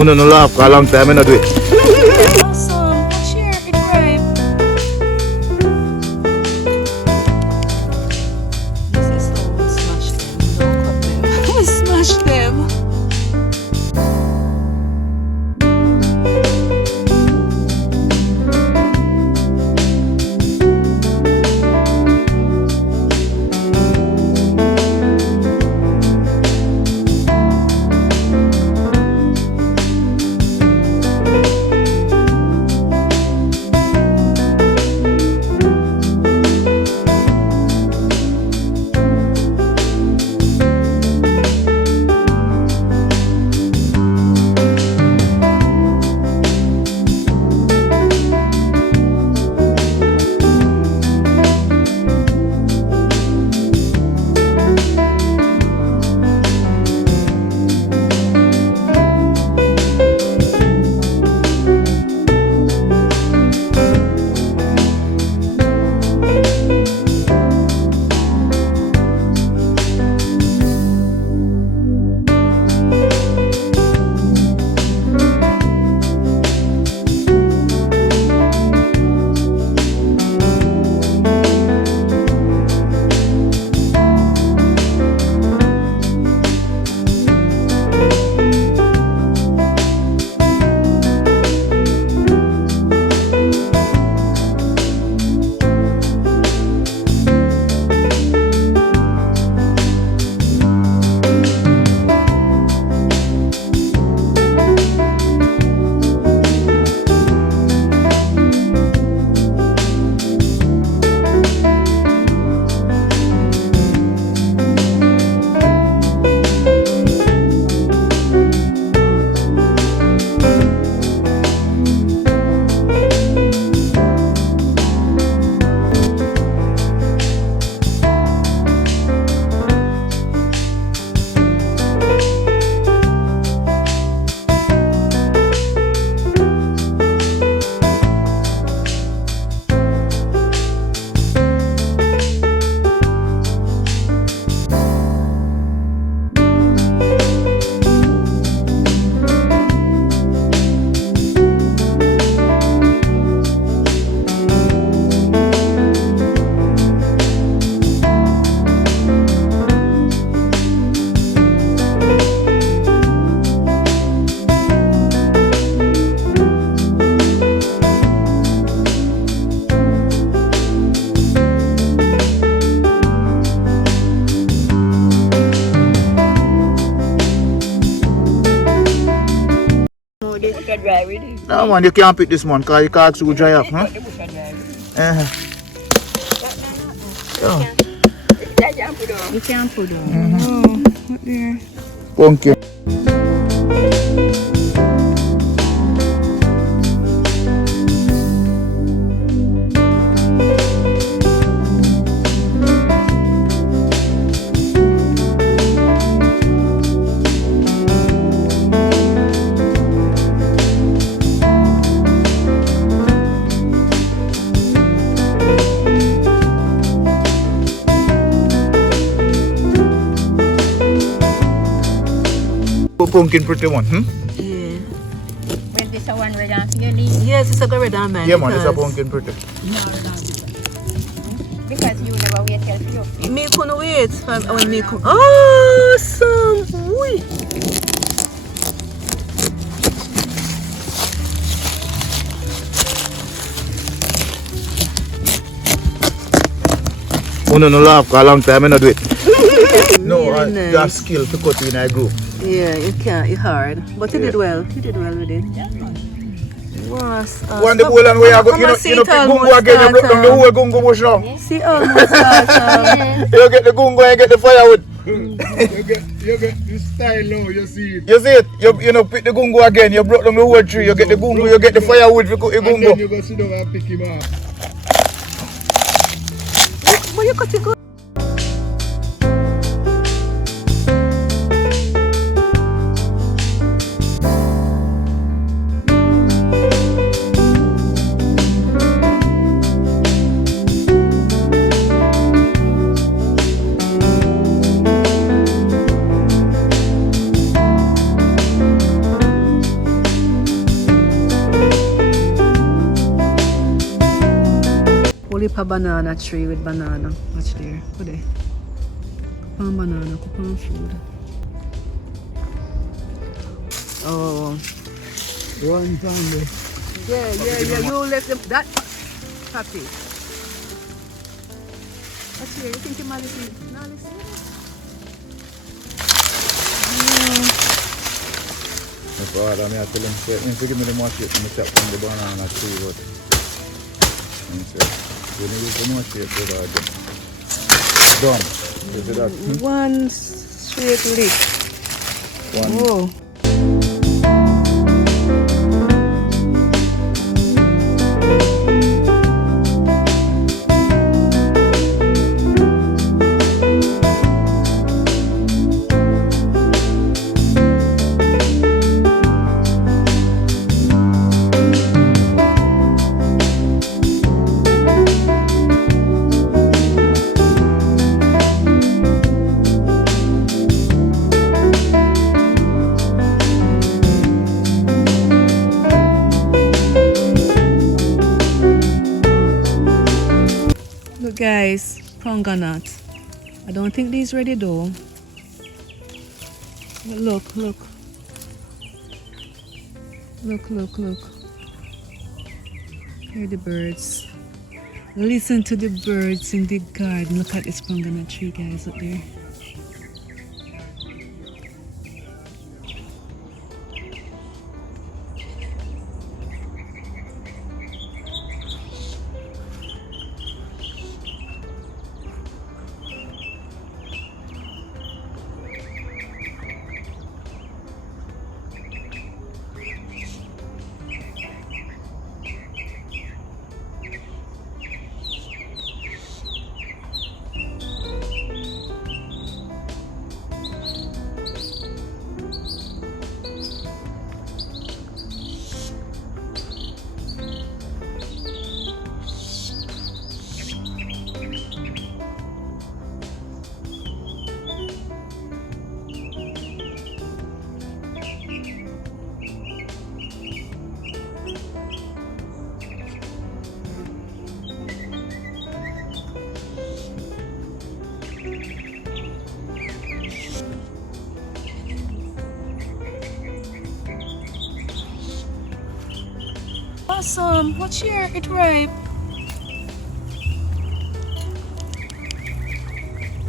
Uno no laugh for a long time, I not do it. Awesome. What's your grape? This is how we smash them. Don't cut them. We smash them. No man, you can't pick this one because you can't so dry up, huh? You can't put on. Mm-hmm. Oh, there. Pumpkin. Pumpkin pretty one, Yeah. Well, this is one red and really Yes, it's a good red man. Yeah man, it's a pumpkin pretty. because you never wait till you. Me couldn't wait for when me come. Awesome! Wait. Uno no laugh for a long time, I not do it. No, Really nice. that skill to cut in a group. Yeah, you can't. It's hard, but you did well. You did well with it. Was One the bowl and where you go, you know, pick gungo again, you break down the whole gungo bush now. See almost You get the gungo and get the firewood. You get the style now, you see it. You see it? You know, pick the gungo again, you broke down the whole tree, you get the gungo, you get the firewood for cook the And then gungo. you go sit down and pick him up. but you cut it good. Only a banana tree with banana. Watch there. Go there. Coupon banana, coupon food. Oh. One time. Yeah. You left them that happy. Watch here. You think you might listen? No, listen. My father, I tell him, say, if you give me the more shape, I chop from the banana tree, but and say, you need use the more shape, brother, again. Done. You see that? One straight lick. One. Whoa. Look guys, pronganut. I don't think these ready though. But look. Look. Hear the birds. Listen to the birds in the garden. Look at this pronganut tree guys up there. Awesome. Watch here, it ripe.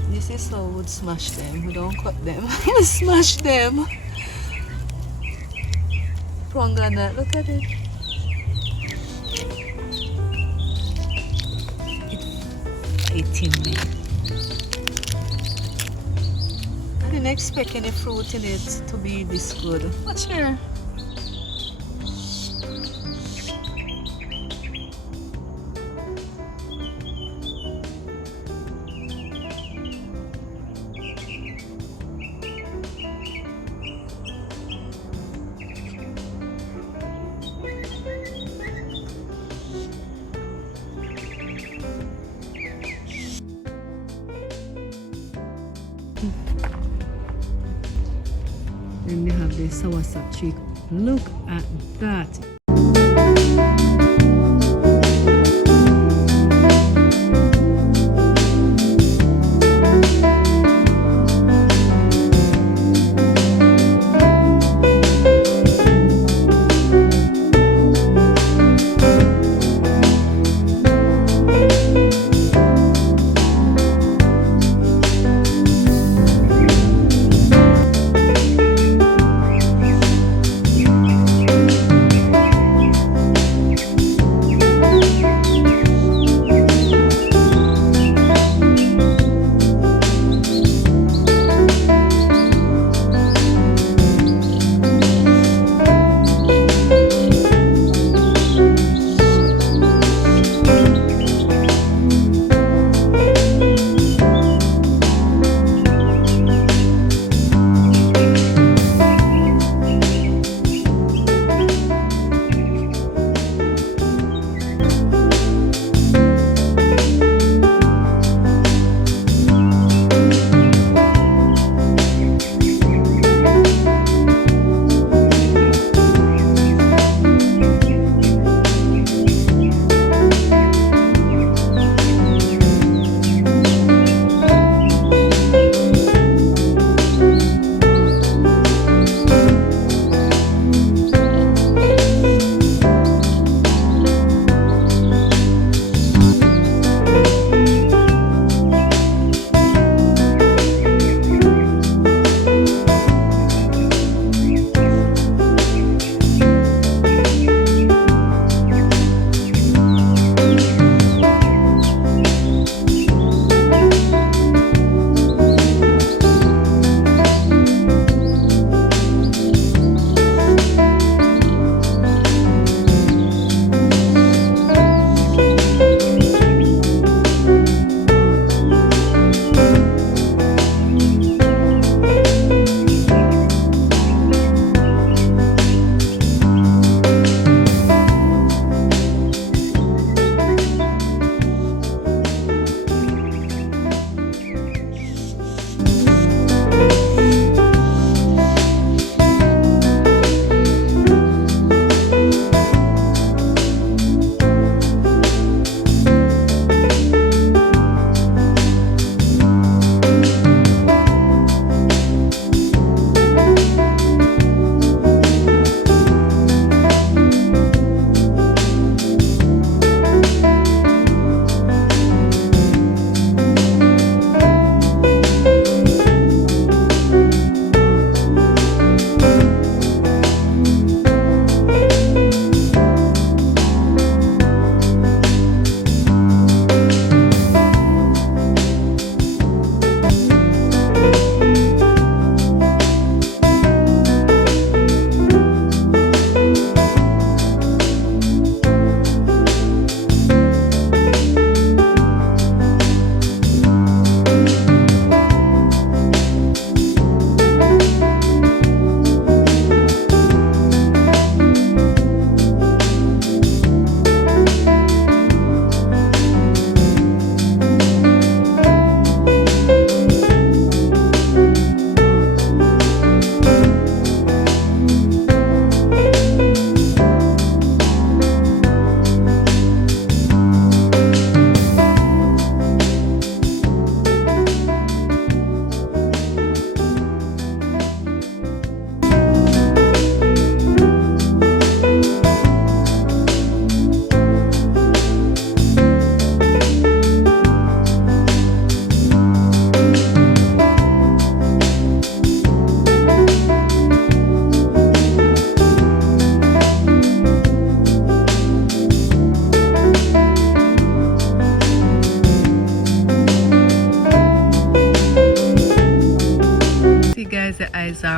This is how we would smash them. We don't cut them. We smash them. Pronganut, look at it. It's 18 me. I didn't expect any fruit in it to be this good. Watch here. Then they have the soursop tree. Look at that.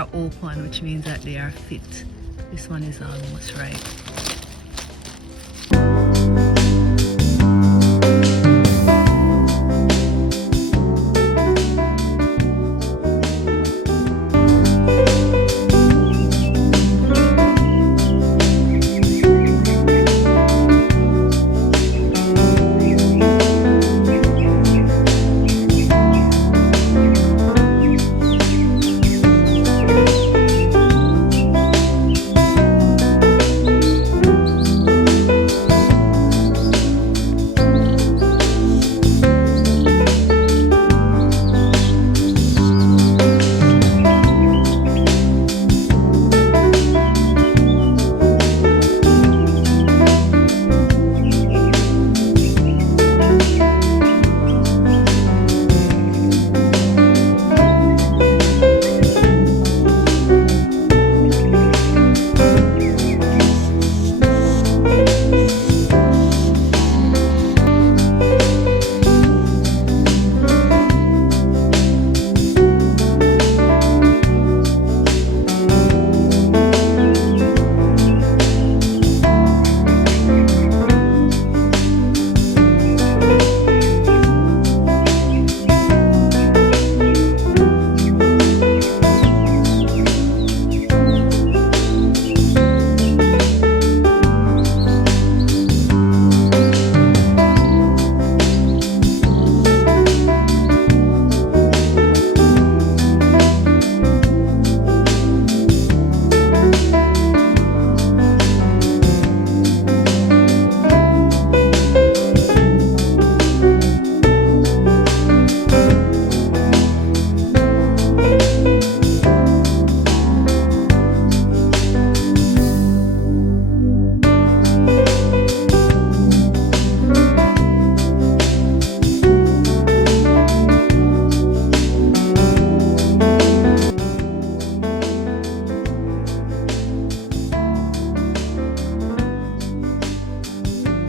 are open, which means that they are fit. This one is almost ripe.